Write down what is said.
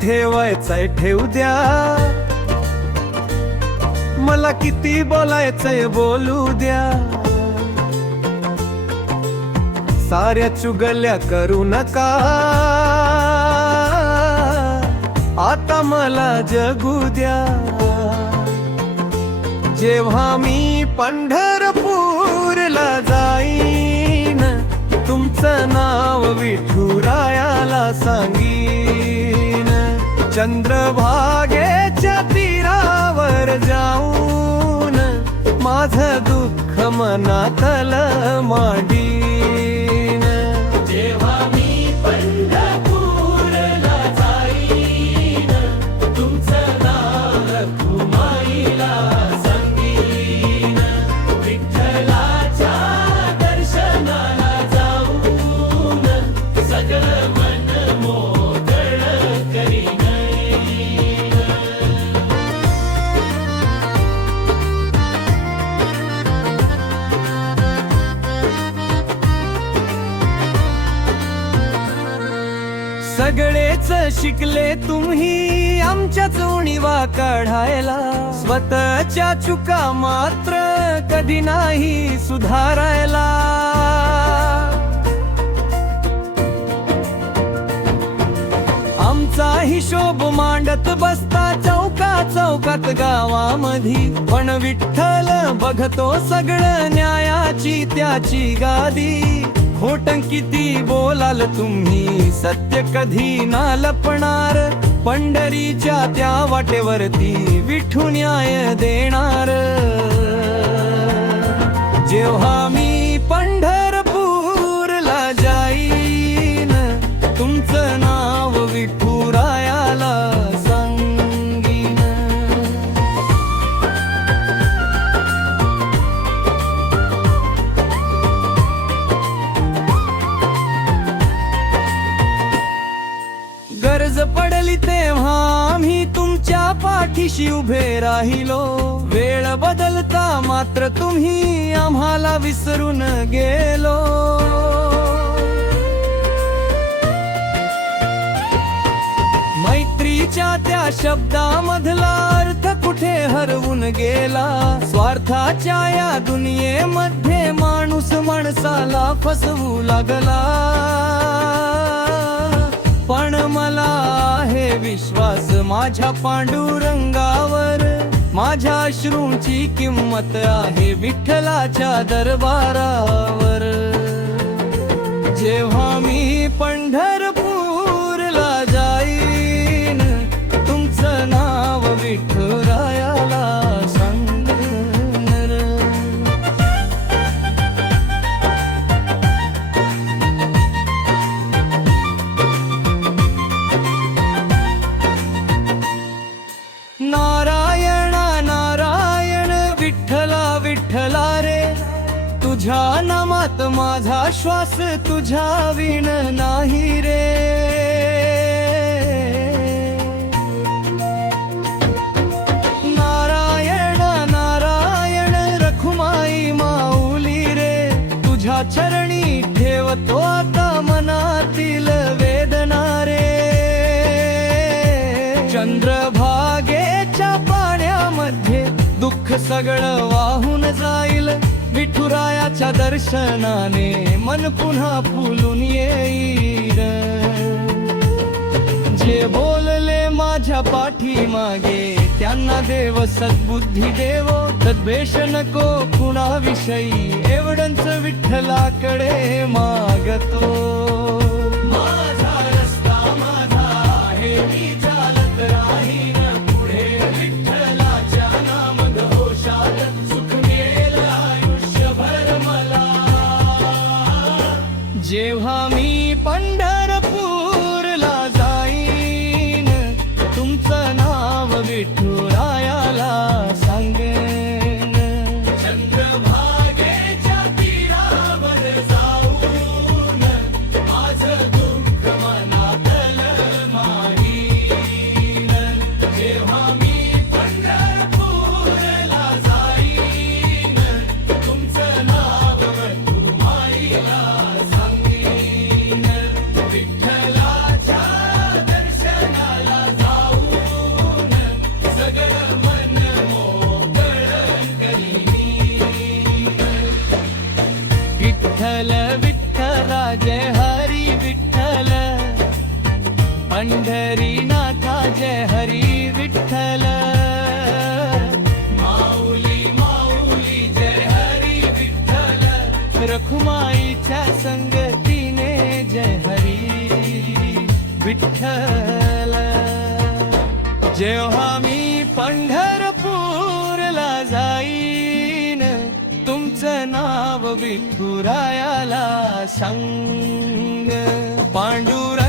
ठेवायचंय ठेवू द्या, मला किती बोलायचंय बोलू द्या. साऱ्या चुगल्या करू नका, आता मला जगू द्या. जेव्हा मी पंढरपूरला जाईन, तुमचं नाव विठुरायाला सांगीन. चंद्रभागेच्या तीरावर जाऊन माझं दुःख मनातल मांडीन. जेव्हा मी पंढरपूरला जाईन, तुमचं नाव रखुमाईला सांगीन. विठ्ठलाच्या दर्शनाला जाऊन सगळं मन मोकळं करीन. सगळेच शिकले तुम्ही आमच्याच उणीवा काढायला, स्वतःच्या चुका मात्र कधी नाही सुधारायला. आमचा हिशोब मांडत बसता चौका चौकात गावामधी, पण विठ्ठल बघतो सगळं न्यायाची त्याची गादी. खोट किती बोलाल तुम्ही, सत्य कधी ना लपणार. पंढरीच्या त्या वाटेवरती विठू न्याय देणार. जेव्हा मी पंढरपूरला जाईन, तुमचं नाव विठुरायाला सांगीन. गरज पडली तेव्हा आम्ही तुमच्या पाठीशी उभे राहिलो. वेळ बदलता मात्र तुम्ही आम्हाला विसरून गेलो. मैत्रीच्या त्या शब्दामधला अर्थ कुठे हरवून गेला. स्वार्थाच्या या दुनियेमध्ये माणूस माणसाला फसवू लागला. पण मला आहे विश्वास माझ्या पांडुरंगावर, माझ्या अश्रूंची किंमत आहे विठ्ठलाच्या दरबारावर. जेव्हा मी पंढरपूरला जाईन, तुमचं नाव विठुरायाला सांगीन. नारायण नारायण विठ्ठला विठ्ठला रे, तुझ्या नामात माझा श्वास तुझ्या विण नाही रे. नारायण नारायण रखुमाई माऊली रे, तुझ्या चरणी ठेवतो आता मनातील वेदना रे. चंद्रभागेच्या पाण्यामध्ये दुःख सगळं वाहून जाईल. विठुरायाच्या दर्शनाने मन पुन्हा फुलून येईल. जे बोलले माझ्या पाठीमागे त्यांना देव सद्बुद्धी देव. तद्वेष नको कुणाविषयी एवढंच विठ्ठलाकडे मागतो. माझा रस्ता माझा आहे, मी चालत राहीन पुढे. विठ्ठलाच्या नामघोषात सुख मिळेल आयुष्यभर मला. जेव्हा मी पंढरपूरला जाईन, तुमचं नाव विठुरायाला सांगेन. चंद्रभागेच्या तीरावर जाऊन माझं पंढरीनाथा जय हरी विठ्ठल, माऊली माऊली जय हरी विठ्ठल, रखुमाईच्या संगतीने जय हरी विठ्ठल. जेव्हा मी पंढरपूरला जाईन, तुमचं नाव विठुरायाला सांग. पांडुरंगाच्या